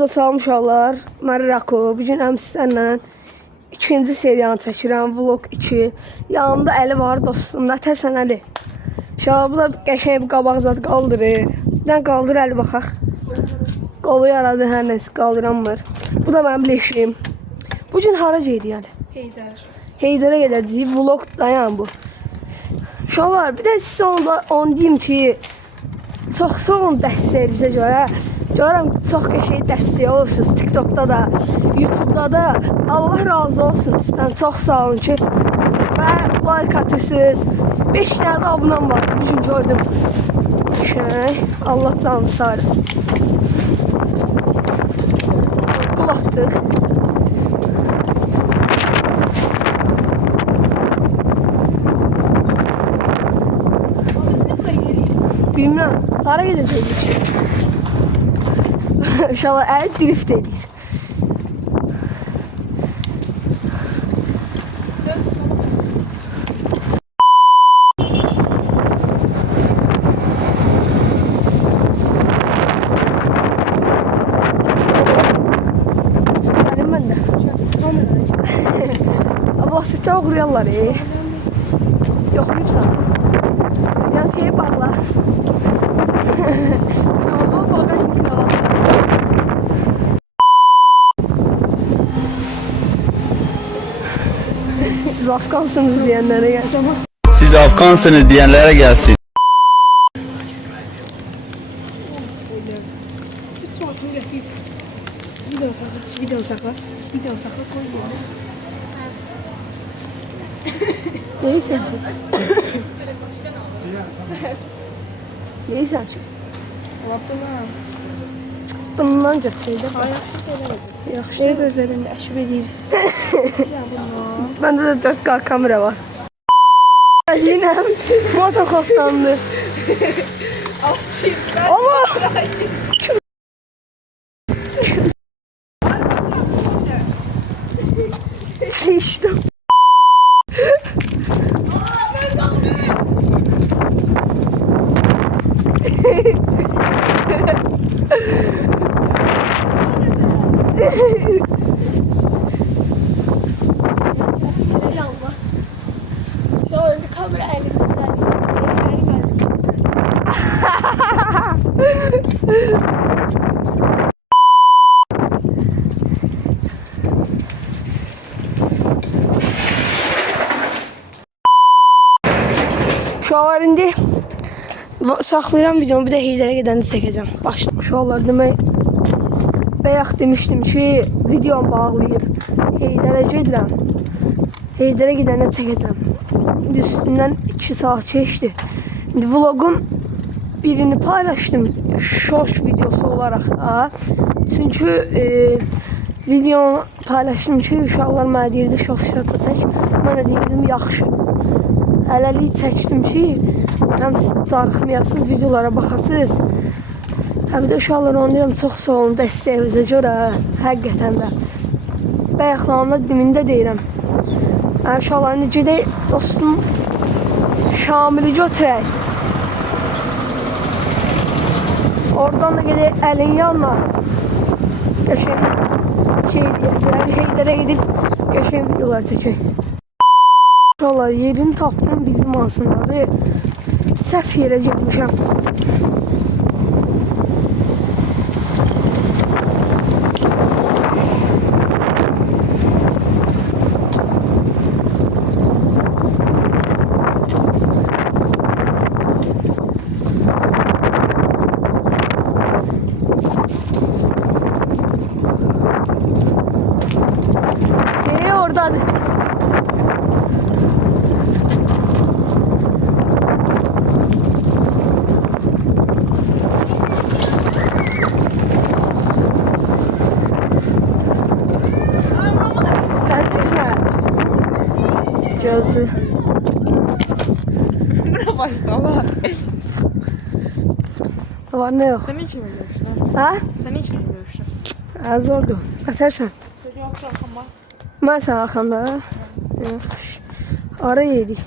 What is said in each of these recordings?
Hamınıza salam uşaqlar. Mən Rako. Bugün sizlərlə ikinci seriyanı çəkirəm. Vlog 2. Yanımda Əli var dostum. Nətərsən Əli? Uşaqlar bu da qəşəng bir qabaqzad qaldırır. Nədən qaldır Əli baxaq. Qolu yaradı hər nəsə qaldıranmır. Bu da mənim leşim. Bugün hara gedirik Əli? Heydərə gedəcəyik. Vlog dayan bu. Uşaqlar bir də sizə onu deyim ki, çox sağ olun dəstəyi bizə görə. Görürəm çox qəşəng dəstək olursunuz TikTokda da, YouTube'da da. Allah razı olsun sizdən. Çox sağ olun ki, like atırsınız. 5 dənə də abunəm var. Bugün gördüm. Allah canını sağ eləsin. Qul atdıq. Bilmirəm, hara gedəcəyik? İnşallah Əli drift edir. Gəlim mən də. Ablasıqdan oxuyarlar. Yoxlayıbsan. Yəni şeyi bağla. Çalma bagajnik sağ. Siz Afgansınız diyenlere gelsin. Siz Afgansınız diyenlere gelsin. Video sakla. Koy neyi sen çek? Neyi sen çek? Bundan çok şeyde var. Yaxşı gözlerinde əşb edir. Bende de 4K kamera var. Yine motokotlandı. Allah! Şiştim. Şöyle kamera elimizden. Şu an indi saxlayıram videomu, bir də Heydərə gedəndə çəkəcəm. Başla. Şu anlar demək bayaq demişdim ki, videom bağlayıb Heydərə gedirəm. Heydərə gedəndə çəkəcəm. İndi üstündən 2 saat keçdi. İndi vlogun birini paylaşdım short videosu olarak da. Çünkü videonu paylaşdım ki, uşaqlar mənə deyirdi çox şərtlə çək. Mən də deyirdim yaxşı. Hələlik çəkdim ki, həm siz darıxmayasınız, videolara baxasınız. Həm də uşaqlar onu deyirəm, çox sağ olun dəstəyinizə görə, həqiqətən də. Bayaqlarımda dimində deyirəm. Uşaqlar, indi gedək dostum Şamili götürək. Oradan da gedək Əlin yanına. Qəşəng şey deyək, Heydərə gedib qəşəng videolar çəkək. Uşaqlar, yerini tapdım, bildim aslındadır. Səhv yerə gəlmişəm. Nereye oradadır? Gözü. Buna bak baba. Var ne yok? Sen hiç mi biliyorsun? Ha? Sen hiç mi biliyorsun? Az oldu. Atarsan. Çocuğun arkama. Ben sen arkanda. Yok. Ara yedik.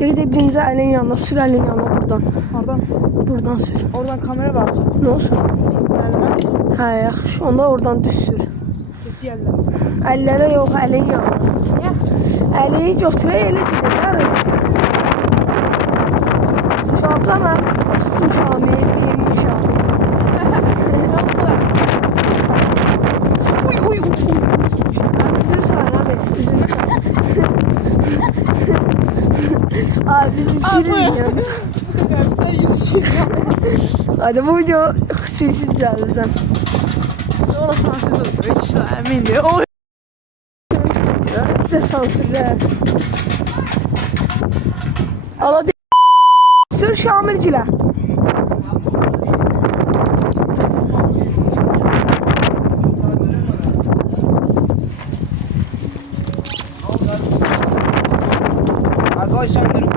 Gecə birinci əlin yanına, sür əlin yanına buradan. Oradan. Buradan sür. Oradan kamera var. Ne olsun? Gəlmə. Hə, yaxşı. Onda oradan düz sür. Getdi əllər. Əllərə yox, əlin yanına. Niyə? Əlini götürək, elə gedərək. Şablama, dostum Şamil, benim Şamil. Uy. Üzülü sana be, üzülü. Abi bizim gülün ya. Bu kadar güzel yürüyüşüm. Hadi bu video xüsusi düzələcəm. Sonra sansür olur. Heç də əmindir. Oy. Bir de sansürlər. Ala de... Sür Şamilcilə. Qoy söndürüm.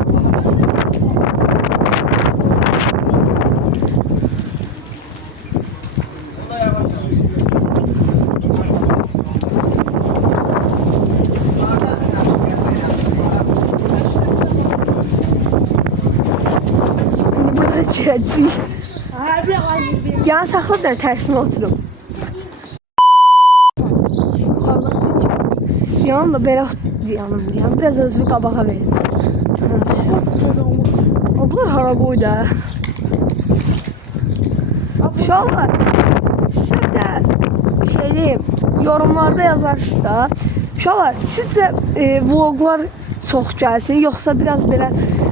İndi burada girəcəyik. Hər bir ağacı. Yəni saxla da tərsinə oturum. Yuxarıdan çək. Yanım da belə yanım deyəm. Biraz özünü qabağa ver. Bunlar hara qoydu ha? Uşaqlar, sizə də şey deyim, yorumlarda yazarsınız da. Uşaqlar, sizcə vloglar çox gəlsin, yoxsa biraz belə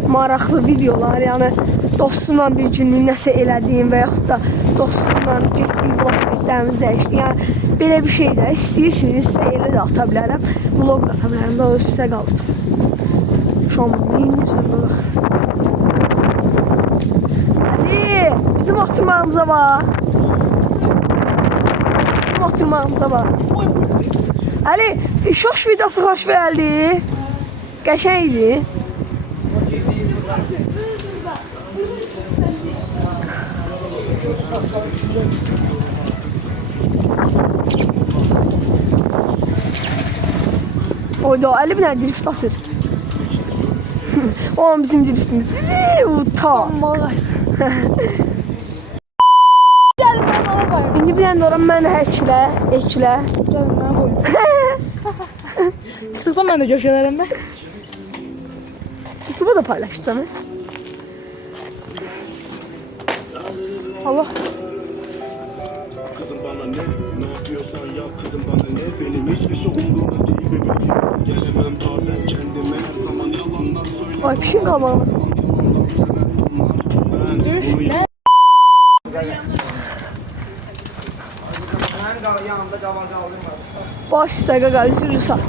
maraqlı videolar, yəni dostumla bir günlük nəsə elədiyim və yaxud da dostumla getdiyim velosipedlərimiz dəyişdi. Yəni belə bir şey də istəyirsinizsə elə də ata bilərəm, vlog da ata bilərəm, daha sizə qalır. Şu an neyin üzərində bax. Ali, bizim oturmağımıza bax. Bizim oturmağımıza bax. Ali, şoş videosu xoş gəldi. Qəşəng idi. Oyda Ali bir dənə drift atır. O an bizim driftimiz. Ta. İndi bir dənə də oran mən əklə. Gəlin mənə qoyun. Sıxdan mən də köşələrim də. YouTube'a da paylaşacağım. Allah. Kızım bana ne yapıyorsan yap kızım bana ne benim hiçbir şey umurumda değil bebeğim. Gelemem bazen kendime her zaman yalanlar söyle. Ay pişin kalmalı. Düş. Nə? Mən yanımda qabağa aldım. Baş səqə üzülürsən.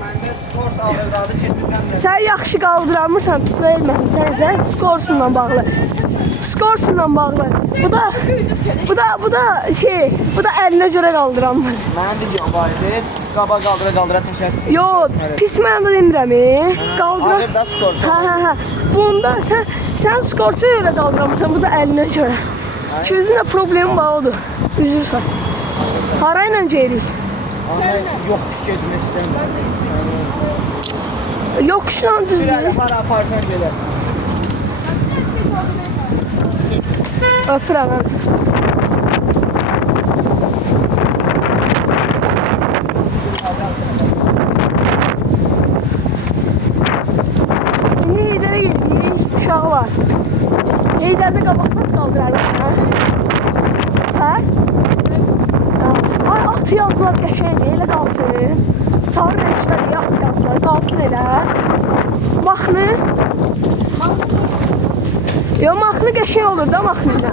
Məndə skor alırdadı keçirdən də. Sən yaxşı qaldıramırsan, pis verməsin. Sən skorsunla bağlı. Skorsunla bağlı. Bu da əlinə görə qaldıranmır. Mənim videom var idi. Qabağa qaldıra təşəkkür. Yox, pis mənada demirəm. Qaldıra. Alır da skor. Hə. Bunda sən skorça görə qaldıramırsan, bu da əlinə görə. İkimizin də problemi var odur. Üzürsən. Harayla gedirik? Yoxuş getmək istəmirəm. Yokuşla düzü. Para aparsan gelər. Öpürəm. İndi Heydərə geldik. Uşağı var. Heydərdə qabaqsat qaldırarlar. Hə? Ay at yazılar qəşəngdir, elə qalsın. Sarı rənglər at yazılar qalsın elə. Mahnı. Yo, mahnı qəşəng olur da mahnı ilə.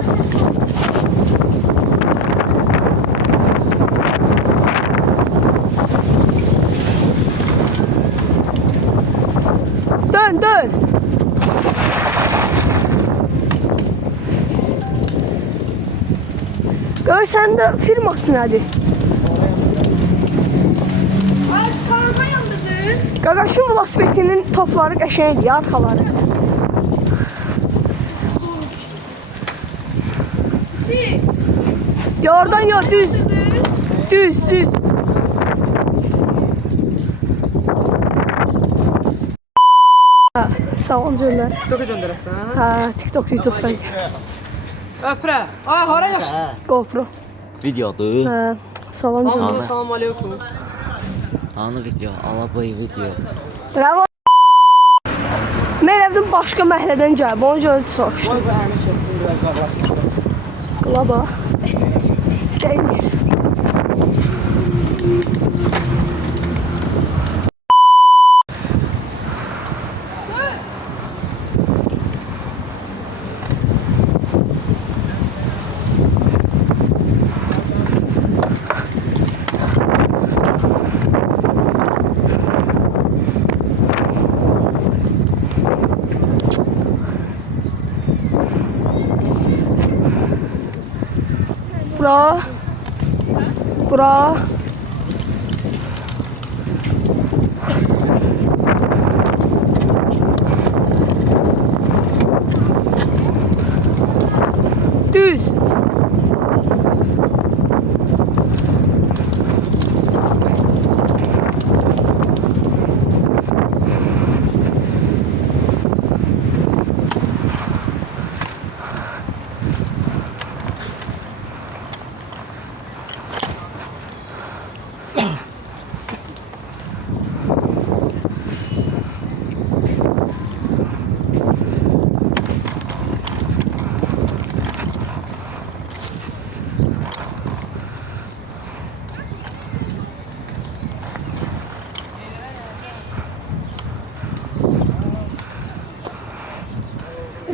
Dön. Qara sən də firması nədir? Qaqaşın velosipedinin topları qəşəngdir, arxaları. Ya oradan ya düz. Salam göndər. TikTok'a göndərəsən, ha? Hə, TikTok, YouTube falan. Öpürə. Ay, hara yaxşı? GoPro. Videodur. Hə, salam göndər. Allah, salam aleykum. Hanı video? Alabayı video. Rəvan. Mən evdən başqa məhəllədən gəlib, onu görə soruşdum. Vay be, həmin şəkilini biraz qarlaşdırdım. Qlaba. Dəymir. Bura. Bura. Düz.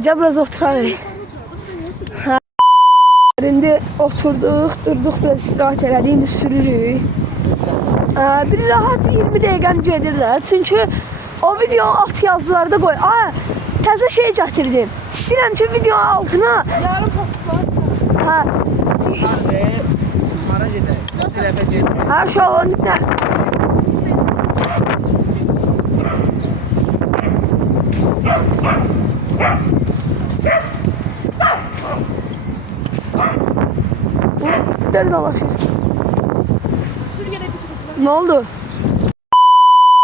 Gel biraz oturalım. Ha. İndi oturduq, durduq, biraz istirahat elədik, indi sürürük. Bir rahat 20 dəqiqəm gedirlər. Çünki o videonun alt yazılarda qoy. Təzə şey gətirdim. İstəyirəm ki, videonun altına... Yarım saat varsa. Hə. Hara gedək? Hə, şu an nə? İtler dolaşır. Ne oldu?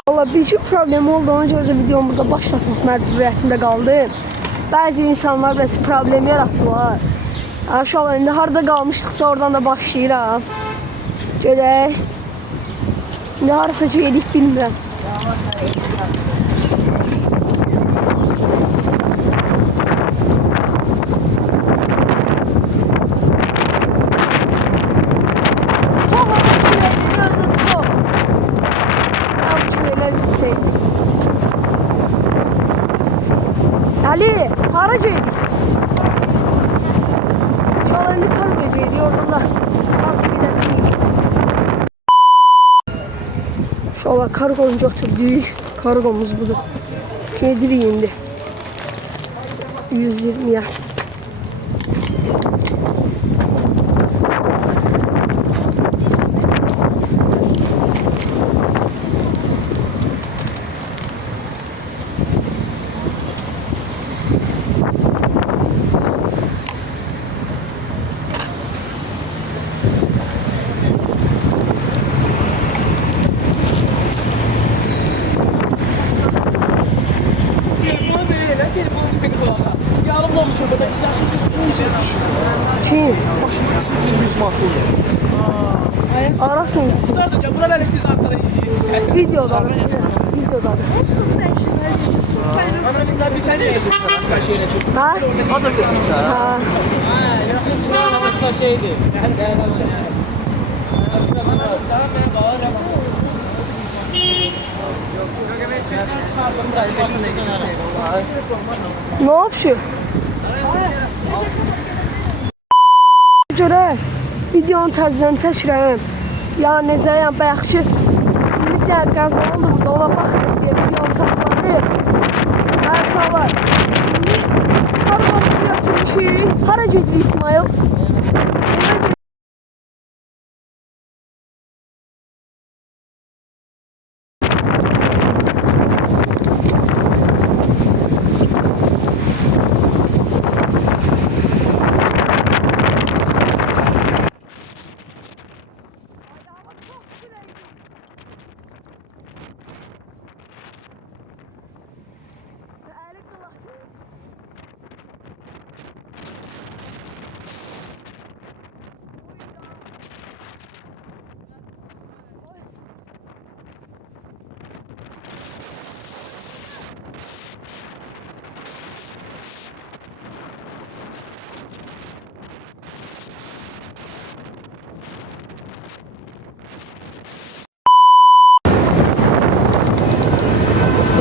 Valla bir iki problem oldu. Ona görə də videomu burada başlatmaq məcburiyyətində qaldım. Bəzi insanlar biraz problem yaratdılar. Şu an indi harada qalmışdıqsa oradan da başlayıram. Gedək. İndi harasa gedik bilmirəm. Çox ama çiləkli gözüm çox. Mən bu çiləklər hiç sevdim. Ali, hara gedik? Şu an indi kargoya gedik, oradan da varsa gidəcəyik. Şu an kargonu götürdük. Kargomuz budur. Gedirik indi. 120'ye. Telefonu verirlər, telefonu bir qulağa. Yarım olmuşur burada, Kim? Başlık 100 manat olur. Arasın. Sadəcə, bura verir biz Ankara izləyirik. Videoda. Videoda. Ana, bir sən deyəsən sana, şeylə çox. Ha? Ancaq desməsən. Ha. Burası şeydir. Ne yapıyor? Görə videonun təzədən çəkirəm. Ya necəyəm, bayaqki indi də qəza oldu burada, ona baxırıq deyə videonu saxladım. Uşaqlar, indi kargomuzu götürmüşük. Hara gedirik İsmail?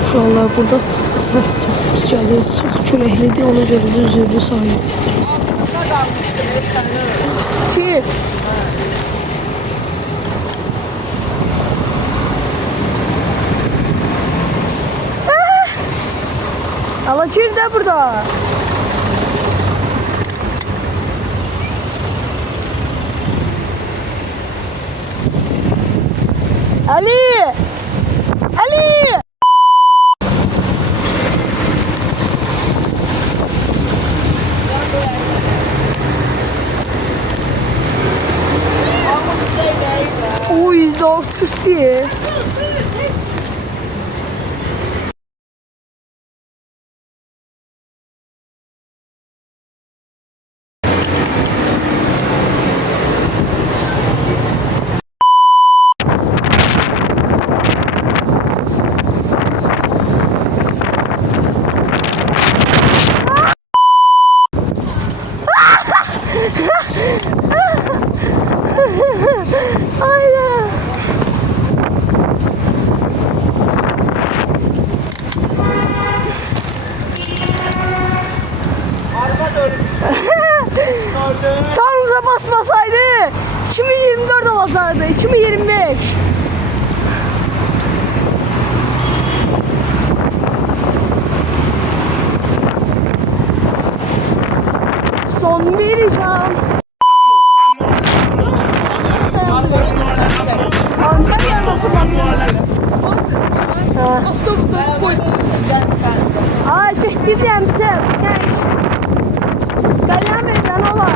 Uşaqlar burada səs çox pis gəlir, çox küləklidir, ona görə də üzrlü sayın. Ki? Ala gir də burada. Ali! Ali! Ui, nossa, que Aynen. Tanrıza basmasaydı 2024 olacaktı, 2025. Son bir can. Antalya'da kullanıyorum. Avtobusda qoysan. Ay, çəkdirəm bizə. Qələm verirəm ola.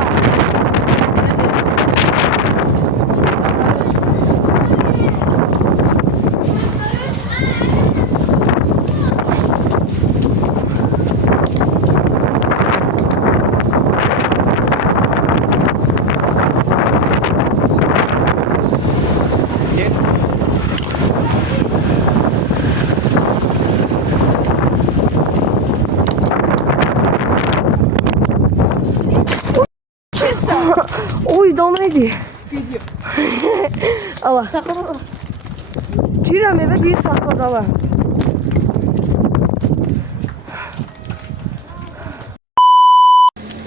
Oy, da neydi? Video. Allah. Saxla. Girəm evə deyir saxla da var.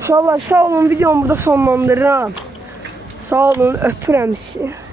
Uşaqlar sağ olun, videomu burada sonlandırıram. Sağ olun, öpürəm sizi.